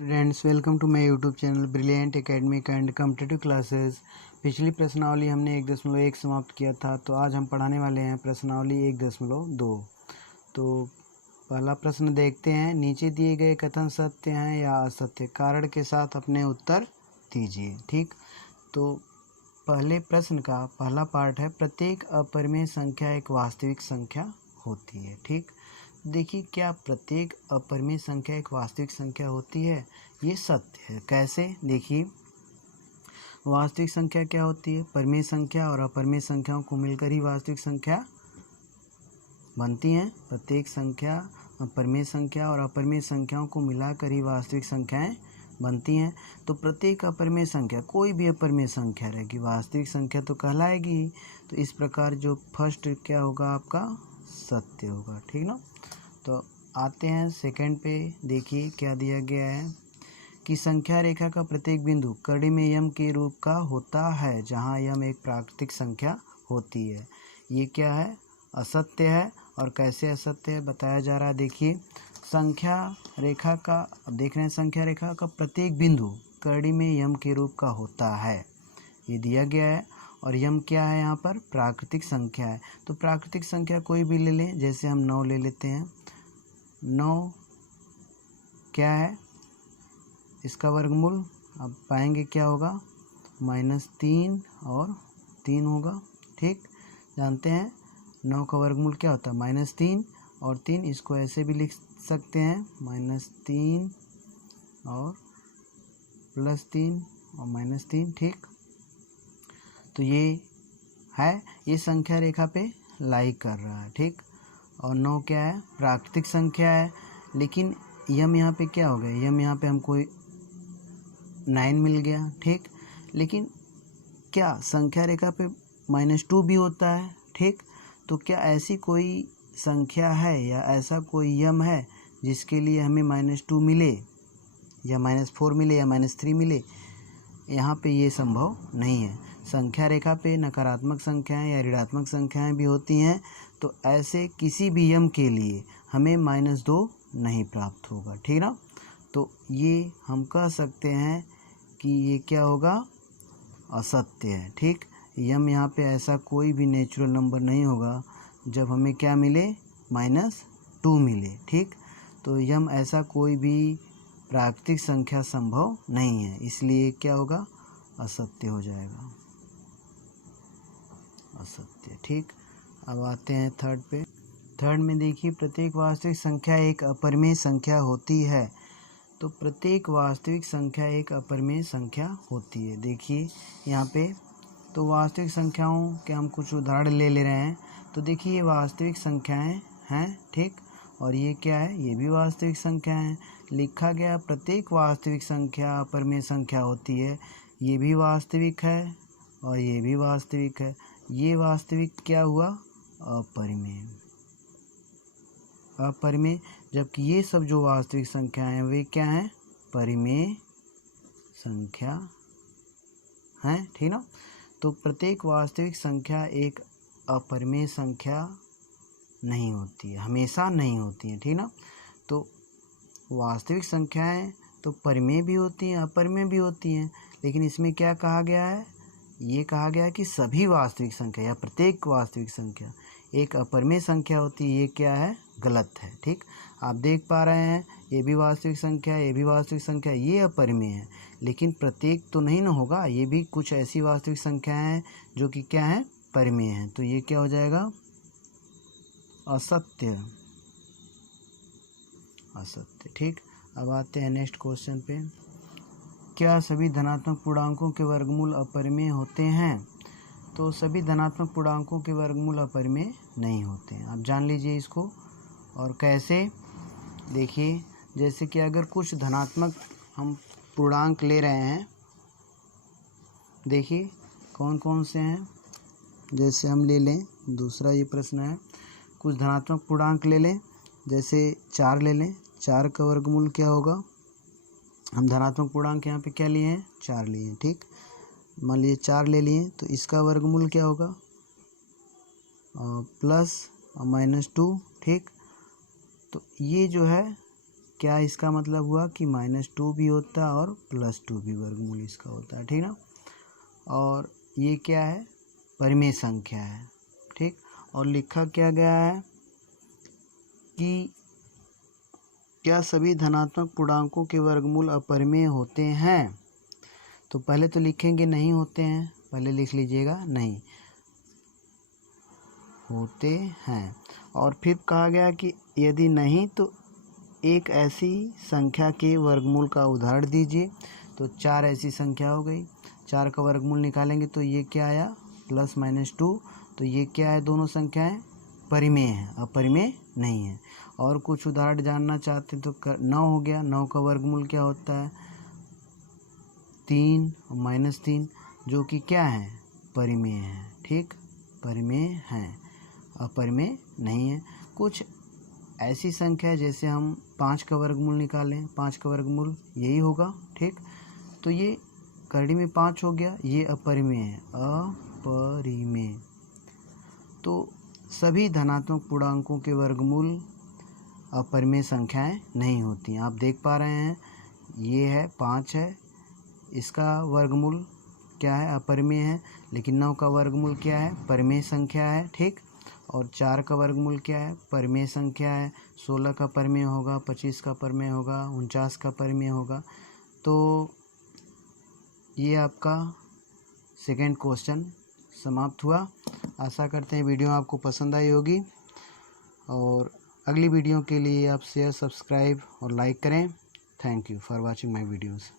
Students, welcome to my YouTube channel brilliant academic and competitive classes. पिछली प्रश्नावली हमने 1.1 समाप्त किया था, तो आज हम पढ़ाने वाले हैं प्रश्नावली 1.2। तो पहला प्रश्न देखते हैं। नीचे दिए गए कथन सत्य हैं या असत्य, कारण के साथ अपने उत्तर दीजिए। ठीक, तो पहले प्रश्न का पहला पार्ट है, प्रत्येक अपरिमेय संख्या एक वास्तविक संख्या होती है। ठीक, देखिए, क्या प्रत्येक अपरिमेय संख्या एक वास्तविक संख्या होती है? ये सत्य है। कैसे? देखिए, वास्तविक संख्या क्या होती है? परिमेय संख्या और अपरिमेय संख्याओं को मिलकर ही वास्तविक संख्या बनती हैं। प्रत्येक संख्या परिमेय संख्या और अपरिमेय संख्याओं को मिलाकर ही वास्तविक संख्याएं बनती हैं। तो प्रत्येक अपरिमेय संख्या, कोई भी अपरिमेय संख्या रहेगी, वास्तविक संख्या तो कहलाएगी। तो इस प्रकार जो फर्स्ट क्या होगा आपका, सत्य होगा। ठीक ना। तो आते हैं सेकंड पे। देखिए क्या दिया गया है कि संख्या रेखा का प्रत्येक बिंदु कड़ी में यम के रूप का होता है, जहां यम एक प्राकृतिक संख्या होती है। ये क्या है? असत्य है। और कैसे असत्य है बताया जा रहा है। देखिए, संख्या रेखा का, देख रहे हैं, संख्या रेखा का प्रत्येक बिंदु कड़ी में यम के रूप का होता है, ये दिया गया है। और यम क्या है? यहाँ पर प्राकृतिक संख्या है। तो प्राकृतिक संख्या कोई भी ले लें, जैसे हम 9 ले लेते हैं। 9 क्या है? इसका वर्गमूल अब पाएंगे क्या होगा, -3 और 3 होगा। ठीक, जानते हैं 9 का वर्गमूल क्या होता है, -3 और 3। इसको ऐसे भी लिख सकते हैं, -3 और +3 और -3। ठीक, तो ये है, ये संख्या रेखा पे लाई कर रहा है। ठीक, और 9 क्या है? प्राकृतिक संख्या है। लेकिन यम यहाँ पे क्या हो गया, यम यहाँ पे हमको 9 मिल गया। ठीक, लेकिन क्या संख्या रेखा पे -2 भी होता है? ठीक, तो क्या ऐसी कोई संख्या है या ऐसा कोई यम है जिसके लिए हमें -2 मिले या -4 मिले या -3 मिले? यहाँ पे ये संभव नहीं है। संख्या रेखा पे नकारात्मक संख्याएं या ऋणात्मक संख्याएं भी होती हैं। तो ऐसे किसी भी यम के लिए हमें -2 नहीं प्राप्त होगा। ठीक ना। तो ये हम कह सकते हैं कि ये क्या होगा, असत्य है। ठीक, यम यहाँ पे ऐसा कोई भी नेचुरल नंबर नहीं होगा जब हमें क्या मिले, -2 मिले। ठीक, तो यम ऐसा कोई भी प्राकृतिक संख्या संभव नहीं है, इसलिए क्या होगा, असत्य हो जाएगा, असत्य। ठीक, अब आते हैं थर्ड पे। थर्ड में देखिए, प्रत्येक वास्तविक संख्या एक अपरिमेय संख्या होती है। तो प्रत्येक वास्तविक संख्या एक अपरिमेय संख्या होती है। देखिए यहाँ पे, तो वास्तविक संख्याओं के हम कुछ उदाहरण ले रहे हैं। तो देखिए, ये वास्तविक संख्याएं हैं। ठीक, और ये क्या है, ये भी वास्तविक संख्या है। लिखा गया प्रत्येक वास्तविक संख्या अपरिमेय संख्या होती है। ये भी वास्तविक है और ये भी वास्तविक है। ये वास्तविक क्या हुआ, अपरिमेय, अपरिमेय। जबकि ये सब जो वास्तविक संख्याएं हैं वे क्या हैं, परिमेय संख्या हैं। ठीक ना। तो प्रत्येक वास्तविक संख्या एक अपरिमेय संख्या नहीं होती है, हमेशा नहीं होती है। ठीक ना। तो वास्तविक संख्याएं तो परिमेय भी होती हैं, अपरिमेय भी होती हैं। लेकिन इसमें क्या कहा गया है, ये कहा गया है कि सभी वास्तविक संख्या या प्रत्येक वास्तविक संख्या एक अपरिमेय संख्या होती है। ये क्या है, गलत है। ठीक, आप देख पा रहे हैं, ये भी वास्तविक संख्या, ये भी वास्तविक संख्या, ये अपरिमेय है। लेकिन प्रत्येक तो नहीं ना होगा, ये भी कुछ ऐसी वास्तविक संख्याएं हैं जो कि क्या है, परिमेय हैं। तो ये क्या हो जाएगा, असत्य, असत्य। ठीक, अब आते हैं नेक्स्ट क्वेश्चन पे। क्या सभी धनात्मक पूर्णांकों के वर्गमूल अपरिमेय होते हैं? तो सभी धनात्मक पूर्णांकों के वर्गमूल अपरिमेय नहीं होते हैं। आप जान लीजिए इसको। और कैसे? देखिए, जैसे कि अगर कुछ धनात्मक हम पूर्णांक ले रहे हैं, देखिए कौन कौन से हैं। जैसे हम ले लें, दूसरा ये प्रश्न है, कुछ धनात्मक पूर्णांक ले लें, जैसे 4 ले लें। 4 का वर्गमूल क्या होगा, हम धनात्मक पूर्णांक यहाँ पे क्या लिए हैं, 4 लिए हैं। ठीक, मान लीजिए 4 ले लिए, तो इसका वर्गमूल क्या होगा, प्लस और -2। ठीक, तो ये जो है क्या इसका मतलब हुआ कि -2 भी होता है और +2 भी वर्गमूल इसका होता है, ठीक ना। और ये क्या है, परिमेय संख्या है, ठीक। और लिखा क्या गया है कि क्या सभी धनात्मक पूर्णांकों के वर्गमूल अपरिमेय होते हैं। तो पहले तो लिखेंगे नहीं होते हैं, पहले लिख लीजिएगा नहीं होते हैं। और फिर कहा गया कि यदि नहीं तो एक ऐसी संख्या के वर्गमूल का उदाहरण दीजिए। तो 4 ऐसी संख्या हो गई, 4 का वर्गमूल निकालेंगे तो ये क्या आया +-2। तो ये क्या है, दोनों संख्याएं परिमेय हैं, अपरिमेय नहीं है। और कुछ उदाहरण जानना चाहते हैं तो 9 हो गया, 9 का वर्गमूल क्या होता है 3 और -3, जो कि क्या है परिमेय है, ठीक, परिमेय हैं, अपरिमेय नहीं है। कुछ ऐसी संख्या है जैसे हम 5 का वर्गमूल निकालें, 5 का वर्गमूल यही होगा, ठीक। तो ये करड़ी में 5 हो गया, ये अपरिमेय है, अपरिमेय। तो सभी धनात्मक पूर्णांकों के वर्गमूल अपरिमेय संख्याएं नहीं होती हैं। आप देख पा रहे हैं ये है 5 है, इसका वर्गमूल क्या है अपरिमेय है, लेकिन 9 का वर्गमूल क्या है परिमेय संख्या है, ठीक। और 4 का वर्गमूल क्या है परिमेय संख्या है, 16 का परिमेय होगा, 25 का परिमेय होगा, 49 का परिमेय होगा। तो ये आपका सेकंड क्वेश्चन समाप्त हुआ। आशा करते हैं वीडियो आपको पसंद आई होगी, और अगली वीडियो के लिए आप शेयर, सब्सक्राइब और लाइक करें। Thank you for watching my videos.